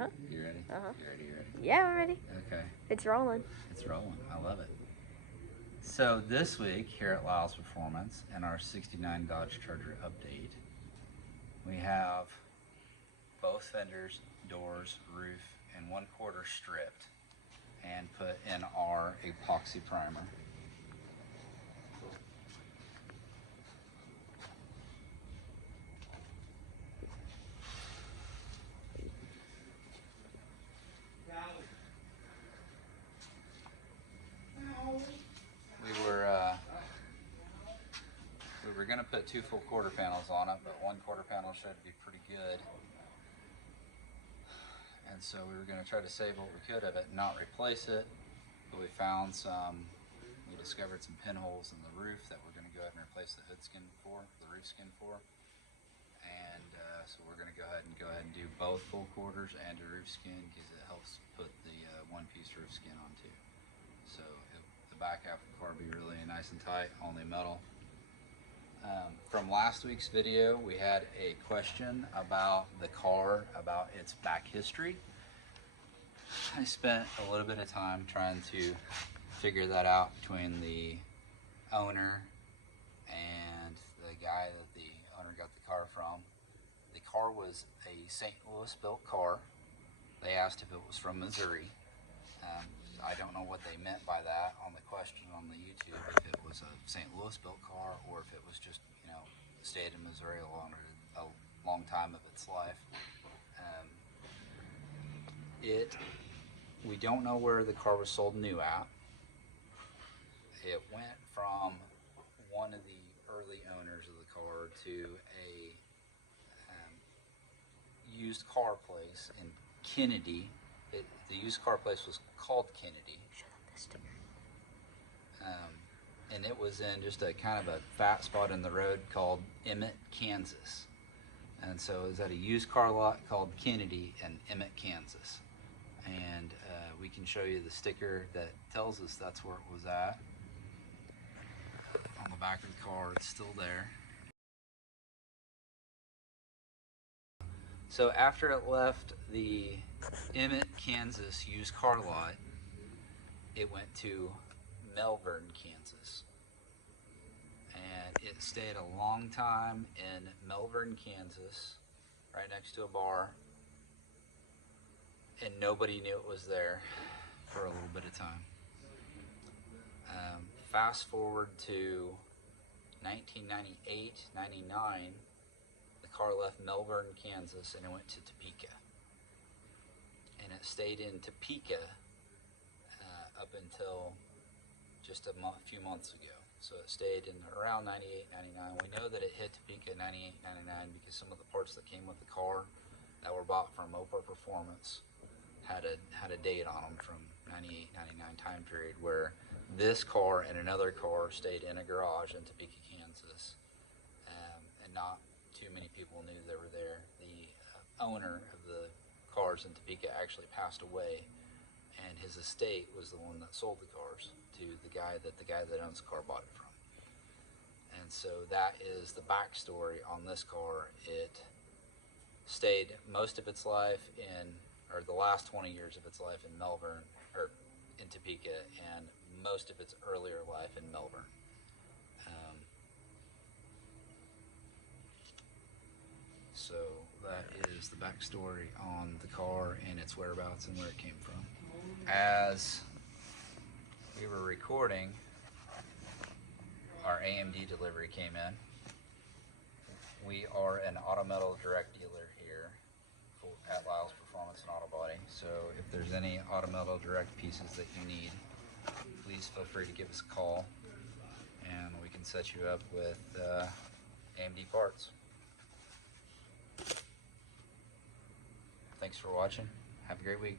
Uh-huh. You ready? Uh-huh. You ready? You ready? Yeah, I'm ready. Okay. It's rolling. It's rolling. I love it. So this week here at Lyle's Performance in our 69 Dodge Charger update, we have both fenders, doors, roof, and 1/4 stripped and put in our epoxy primer. We were gonna put 2 full quarter panels on it, but 1/4 panel showed to be pretty good. And so we were gonna try to save what we could of it and not replace it, but we discovered some pinholes in the roof that we're gonna go ahead and replace the hood skin for, the roof skin for. And so we're gonna go ahead and do both full quarters and a roof skin because it helps put the one-piece roof skin on too. So the back half of the car will be really nice and tight, only metal. From last week's video, we had a question about the car, about its back history. I spent a little bit of time trying to figure that out between the owner and the guy that the owner got the car from. The car was a St. Louis built car. They asked if it was from Missouri. I don't know what they meant by that on the question on the YouTube, if it was a St. Louis built car or if it was just, stayed in Missouri a long time of its life. We don't know where the car was sold new at. It went from one of the early owners of the car to a used car place in Kennedy. The used car place was called Kennedy. And it was in just a kind of a fat spot in the road called Emmett, Kansas. And so it was at a used car lot called Kennedy in Emmett, Kansas. And we can show you the sticker that tells us that's where it was at. On the back of the car, it's still there. So after it left the Emmett, Kansas used car lot, it went to Melbourne, Kansas. And it stayed a long time in Melbourne, Kansas, right next to a bar. And nobody knew it was there for a little bit of time. Fast forward to 1998, 99, the car left Melbourne, Kansas, and it went to Topeka. And it stayed in Topeka up until just a few months ago. So it stayed in around 98, 99. We know that it hit Topeka 98, 99 because some of the parts that came with the car that were bought from Mopar Performance had a date on them from 98, 99 time period, where this car and another car stayed in a garage in Topeka, Kansas, and not too many people knew they were there. The owner of the cars in Topeka actually passed away, and his estate was the one that sold the cars to the guy that owns the car bought it from. And so that is the backstory on this car. It stayed most of its life or the last 20 years of its life in Melbourne, or in Topeka, and most of its earlier life in Melbourne. So that is the backstory on the car and its whereabouts and where it came from. As we were recording, our AMD delivery came in. We are an Auto Metal direct dealer here at Lyle's Performance and Auto Body. So if there's any Auto Metal direct pieces that you need, please feel free to give us a call and we can set you up with AMD parts. Thanks for watching. Have a great week.